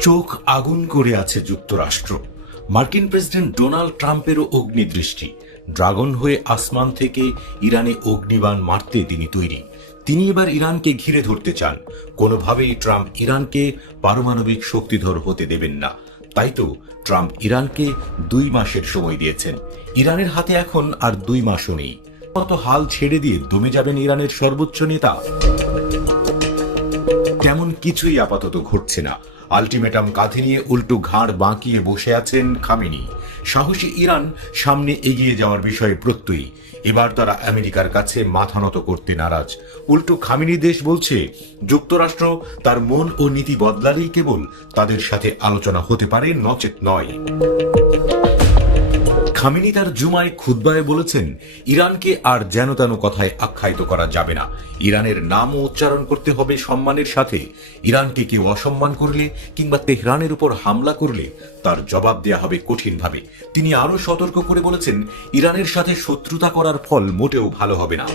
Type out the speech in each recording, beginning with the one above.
চোখ আগুন করে আছে যুক্তরাষ্ট্র। মার্কিন প্রেসিডেন্ট ডোনাল্ড ট্রাম্পেরও অগ্নিদৃষ্টি। ড্রাগন হয়ে আসমান থেকে ইরানে অগ্নিবাণ মারতে তিনি তৈরি। তিনি এবার ইরানকে ঘিরে ধরতে চান। কোনোভাবেই ট্রাম্প ইরানকে পারমাণবিক শক্তিধর হতে দেবেন না। তাই তো ট্রাম্প ইরানকে দুই মাসের সময় দিয়েছেন। ইরানের হাতে এখন আর দুই মাসও নেই। কত হাল ছেড়ে দিয়ে দমে যাবেন ইরানের সর্বোচ্চ নেতা। তেমন কিছুই আপাতত ঘটছে না। আলটিমেটাম কাঁধে নিয়ে উল্টো ঘাড় বাঁকিয়ে বসে আছেন খামেনি। সাহসী ইরান সামনে এগিয়ে যাওয়ার বিষয়ে প্রত্যয়ী। এবার তারা আমেরিকার কাছে মাথা নত করতে নারাজ। উল্টো খামিনি দেশ বলছে, যুক্তরাষ্ট্র তার মন ও নীতি বদলালেই কেবল তাদের সাথে আলোচনা হতে পারে, নচেত নয়। খামিনি তার জুমায় খুদ্বায় বলেছেন, ইরানকে আর যেন তেন কথায় আখ্যায়িত করা যাবে না। ইরানের নামও উচ্চারণ করতে হবে সম্মানের সাথে। ইরানকে কেউ অসম্মান করলে কিংবা তেহরানের উপর হামলা করলে তার জবাব দেয়া হবে কঠিনভাবে। তিনি আরও সতর্ক করে বলেছেন, ইরানের সাথে শত্রুতা করার ফল মোটেও ভালো হবে না।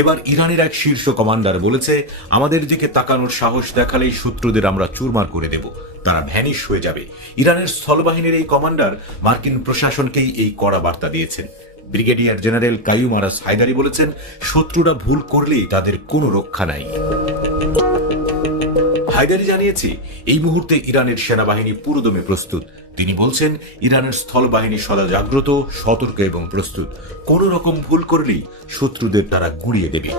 এবার ইরানের এক শীর্ষ কমান্ডার বলেছে, আমাদের দিকে তাকানোর সাহস দেখালেই শত্রুদের আমরা চুরমার করে দেব। তারা ভ্যানিশ হয়ে যাবে। ইরানের স্থলবাহিনীর এই কমান্ডার মার্কিন প্রশাসনকেই এই কড়া বার্তা দিয়েছেন। Brigadier general Kioumars Heydari বলেছেন, শত্রুরা ভুল করলেই তাদের কোনো রক্ষা নাই। হায়দারি জানিয়েছে, এই মুহূর্তে ইরানের সেনাবাহিনী পুরোদমে প্রস্তুত। তিনি বলছেন, ইরানের স্থল বাহিনী সদা জাগ্রত, সতর্ক এবং প্রস্তুত। কোন রকম ভুল করলেই শত্রুদের তারা গুড়িয়ে দেবে।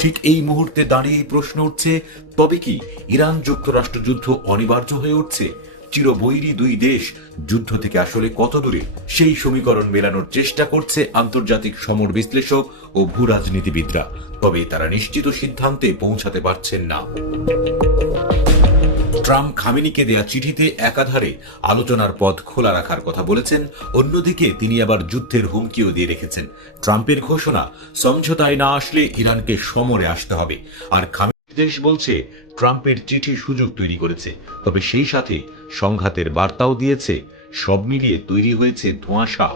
ঠিক এই মুহূর্তে দাঁড়িয়ে প্রশ্ন উঠছে, তবে কি ইরান যুক্তরাষ্ট্র যুদ্ধ অনিবার্য হয়ে উঠছে? চিরবৈরী দুই দেশ যুদ্ধ থেকে আসলে কত দূরে সেই সমীকরণ মেলানোর চেষ্টা করছে আন্তর্জাতিক সমর বিশ্লেষক ও ভূ রাজনীতিবিদরা, তবে তারা নিশ্চিত সিদ্ধান্তে পৌঁছাতে পারছেন না। ট্রাম্প খামেনিকে দেয়া চিঠিতে একাধারে আলোচনার পথ খোলা রাখার কথা বলেছেন, অন্যদিকে তিনি আবার যুদ্ধের হুমকিও দিয়ে রেখেছেন। ট্রাম্পের ঘোষণা, সমঝোতায় না আসলে ইরানকে সমরে আসতে হবে। আর খামেনি দেশ বলছে, ট্রাম্পের চিঠি সুযোগ তৈরি করেছে। তবে সেই সাথে সংঘাতের বার্তাও দিয়েছে, সব মিলিয়ে তৈরি হয়েছে ধোঁয়াশা।